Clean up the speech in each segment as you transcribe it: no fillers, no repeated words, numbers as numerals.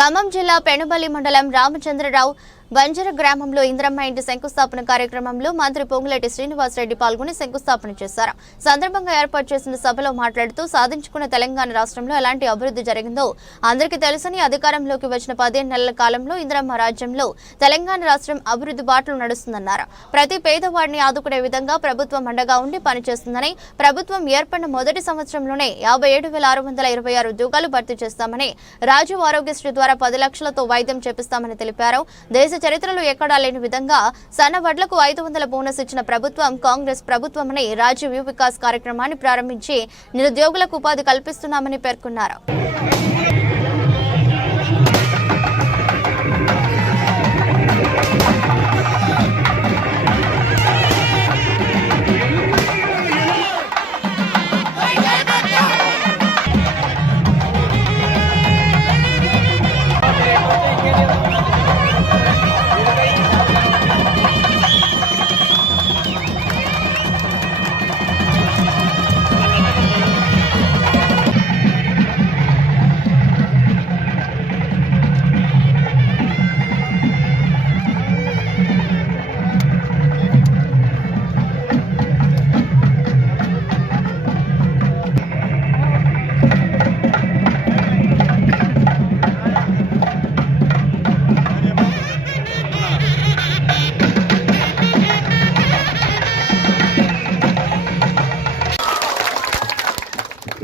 ఖమ్మం జిల్లా పెనుబల్లి మండలం రామచంద్రరావు బంజర గ్రామంలో ఇంద్రమ్మ ఇంటి శంకుస్థాపన కార్యక్రమంలో మంత్రి పొంగులేటి శ్రీనివాసరెడ్డి పాల్గొని శంకుస్థాపన చేశారు. సందర్భంగా ఏర్పాటు చేసిన సభలో మాట్లాడుతూ సాధించుకున్న తెలంగాణ రాష్ట్రంలో ఎలాంటి అభివృద్ధి జరిగిందో అందరికీ తెలుసని, అధికారంలోకి వచ్చిన 15 నెలల కాలంలో ఇంద్రమ్మ రాజ్యంలో తెలంగాణ రాష్ట్రం అభివృద్ధి బాటలో నడుస్తుందన్నారు. ప్రతి పేదవాడిని ఆదుకునే విధంగా ప్రభుత్వం అండగా ఉండి పనిచేస్తుందని, ప్రభుత్వం ఏర్పడిన మొదటి సంవత్సరంలోనే 57,626 ఉద్యోగాలు భర్తీ చేస్తామని, రాజీవ్ ఆరోగ్యశ్రీ ద్వారా 10 లక్షలతో వైద్యం చేపిస్తామని తెలిపారు. దేశ చరిత్రలో ఎక్కడా లేని విధంగా సన్న వడ్లకు 500 బోనస్ ఇచ్చిన ప్రభుత్వం కాంగ్రెస్ ప్రభుత్వమని, రాజీవ్ వికాస్ కార్యక్రమాన్ని ప్రారంభించి నిరుద్యోగులకు ఉపాధి కల్పిస్తున్నామని పేర్కొన్నారు.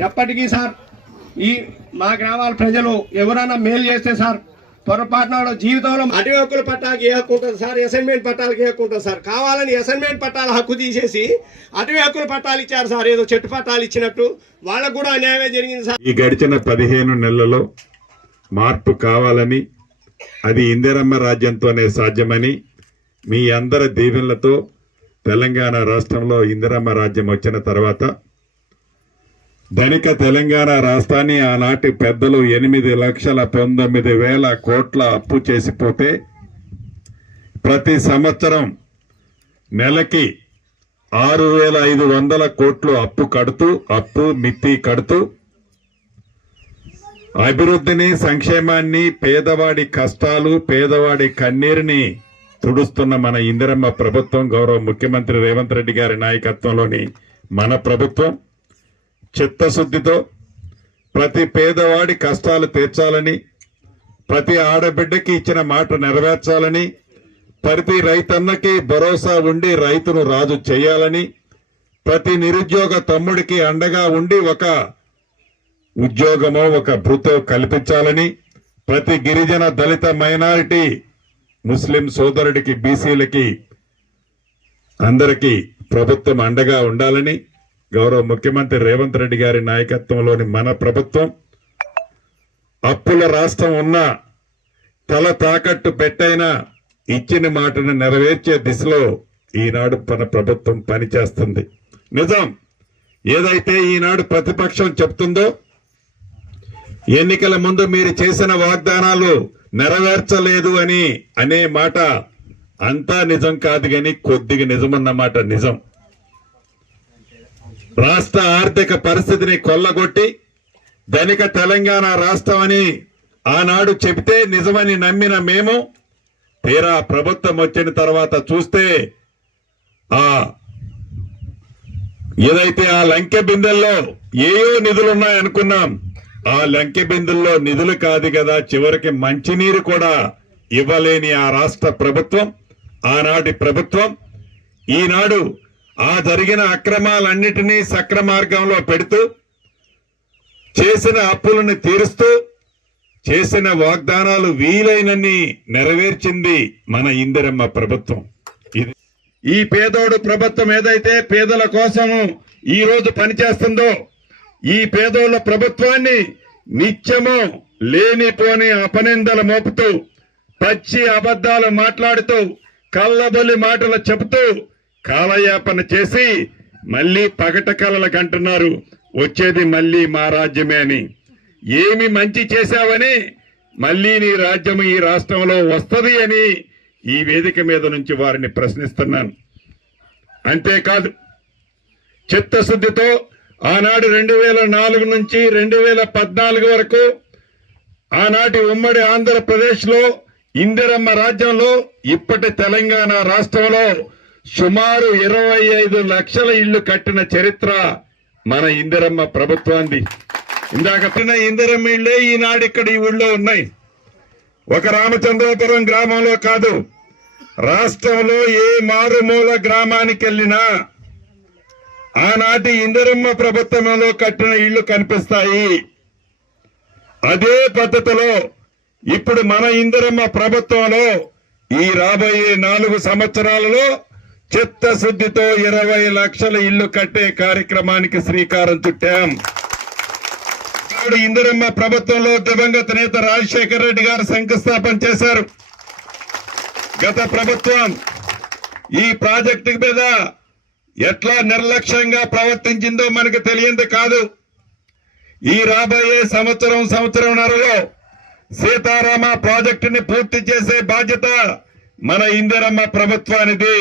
ఎప్పటికీ సార్ ఈ మా గ్రామాల ప్రజలు ఎవరైనా మేలు చేస్తే సార్ పొరపాటున జీవితంలో అటవీ హక్కుల పట్టాలకి ఏ హక్కు ఉంటుంది సార్, అసైన్మెంట్ పట్టాలకి ఏ హక్కు ఉంటుంది సార్. కావాలని అసైన్మెంట్ పట్టాల హక్కు తీసేసి అటవీ హక్కుల పట్టాలు ఇచ్చారు సార్, ఏదో చెట్టు పట్టాలు ఇచ్చినట్టు. వాళ్ళకు కూడా అన్యాయమే జరిగింది సార్. ఈ గడిచిన 15 నెలలలో మార్పు కావాలని, అది ఇందిరమ్మ రాజ్యంతోనే సాధ్యమని, మీ అందరి దీవెనలతో తెలంగాణ రాష్ట్రంలో ఇందిరమ్మ రాజ్యం వచ్చిన తర్వాత ధనిక తెలంగాణ రాష్ట్రాన్ని ఆనాటి పెద్దలు 8,19,000 కోట్ల అప్పు చేసిపోతే ప్రతి సంవత్సరం నెలకి 6,500 కోట్లు అప్పు మిత్తి కడుతూ అభివృద్ధిని, సంక్షేమాన్ని, పేదవాడి కష్టాలు, పేదవాడి కన్నీరుని తుడుస్తున్న మన ఇందిరమ్మ ప్రభుత్వం, గౌరవ ముఖ్యమంత్రి రేవంత్ రెడ్డి గారి నాయకత్వంలోని మన ప్రభుత్వం చిత్తశుద్ధితో ప్రతి పేదవాడి కష్టాలు తీర్చాలని, ప్రతి ఆడబిడ్డకి ఇచ్చిన మాట నెరవేర్చాలని, ప్రతి రైతన్నకి భరోసా ఉండి రైతును రాజు చేయాలని, ప్రతి నిరుద్యోగ తమ్ముడికి అండగా ఉండి ఒక ఉద్యోగమో ఒక భృతో కల్పించాలని, ప్రతి గిరిజన, దళిత, మైనారిటీ, ముస్లిం సోదరుడికి, బీసీలకి అందరికీ ప్రభుత్వం అండగా ఉండాలని గౌరవ ముఖ్యమంత్రి రేవంత్ రెడ్డి గారి నాయకత్వంలోని మన ప్రభుత్వం అప్పుల రాష్ట్రం ఉన్న తల తాకట్టు పెట్టైనా ఇచ్చిన మాటను నెరవేర్చే దిశలో ఈనాడు మన ప్రభుత్వం పనిచేస్తుంది. నిజం, ఏదైతే ఈనాడు ప్రతిపక్షం చెప్తుందో ఎన్నికల ముందు మీరు చేసిన వాగ్దానాలు నెరవేర్చలేదు అని అనే మాట అంతా నిజం కాదు, కానీ కొద్దిగా నిజమన్నమాట నిజం. రాష్ట్ర ఆర్థిక పరిస్థితిని కొల్లగొట్టి ధనిక తెలంగాణ రాష్ట్రం అని ఆనాడు చెబితే నిజమని నమ్మిన మేము తీరా ప్రభుత్వం వచ్చిన తర్వాత చూస్తే ఏదైతే ఆ లంకె బిందెల్లో ఏయో నిధులున్నాయనుకున్నాం, ఆ లంకె బిందెల్లో నిధులు కాదు కదా, చివరికి మంచినీరు కూడా ఇవ్వలేని ఆ రాష్ట్ర ప్రభుత్వం, ఆనాటి ప్రభుత్వం ఈనాడు ఆ జరిగిన అక్రమాలన్నిటినీ సక్రమార్గంలో పెడుతూ, చేసిన అప్పులను తీరుస్తూ, చేసిన వాగ్దానాలు వీలైనన్ని నెరవేర్చింది మన ఇందిరమ్మ ప్రభుత్వం. ఈ పేదోడు ప్రభుత్వం ఏదైతే పేదల కోసము ఈ రోజు పనిచేస్తుందో, ఈ పేదోళ్ల ప్రభుత్వాన్ని నిత్యము లేనిపోని అపనిందలు మోపుతూ, పచ్చి అబద్ధాలు మాట్లాడుతూ, కళ్ళబొల్లి మాటలు చెబుతూ కాలయాపన చేసి మళ్లీ పగట కలలకు అంటున్నారు వచ్చేది మళ్లీ మా రాజ్యమే అని. ఏమి మంచి చేశావని మళ్లీ నీ రాజ్యం ఈ రాష్ట్రంలో వస్తది అని ఈ వేదిక మీద నుంచి వారిని ప్రశ్నిస్తున్నాను. అంతేకాదు, చిత్తశుద్ధితో ఆనాడు 2004 నుంచి 2014 వరకు ఆనాటి ఉమ్మడి ఆంధ్రప్రదేశ్ లో ఇందిరమ్మ రాజ్యంలో ఇప్పటి తెలంగాణ రాష్ట్రంలో సుమారు 25 లక్షల ఇళ్లు కట్టిన చరిత్ర మన ఇందిరమ్మ ప్రభుత్వాన్ని. ఇందాక కట్టిన ఇందిరమ్మ ఇళ్లే ఈనాడు ఇక్కడ ఈ ఊళ్ళో ఉన్నాయి. ఒక రామచంద్రపురం గ్రామంలో కాదు, రాష్ట్రంలో ఏ మారుమూల గ్రామానికి వెళ్ళినా ఆనాటి ఇందిరమ్మ ప్రభుత్వంలో కట్టిన ఇళ్లు కనిపిస్తాయి. అదే పద్ధతిలో ఇప్పుడు మన ఇందిరమ్మ ప్రభుత్వంలో ఈ రాబోయే 4 సంవత్సరాలలో చిత్తశుద్ధితో 20 లక్షల ఇళ్లు కట్టే కార్యక్రమానికి శ్రీకారం చుట్టాం. ఇప్పుడు ఇందిరమ్మ ప్రభుత్వంలో దివంగత నేత రాజశేఖర రెడ్డి గారు శంకుస్థాపన చేశారు. గత ప్రభుత్వం ఈ ప్రాజెక్టు మీద ఎట్లా నిర్లక్ష్యంగా ప్రవర్తించిందో మనకు తెలియంది కాదు. ఈ రాబోయే సంవత్సరంన్నరలో సీతారామ ప్రాజెక్టుని పూర్తి చేసే బాధ్యత మన ఇందిరమ్మ ప్రభుత్వానిది.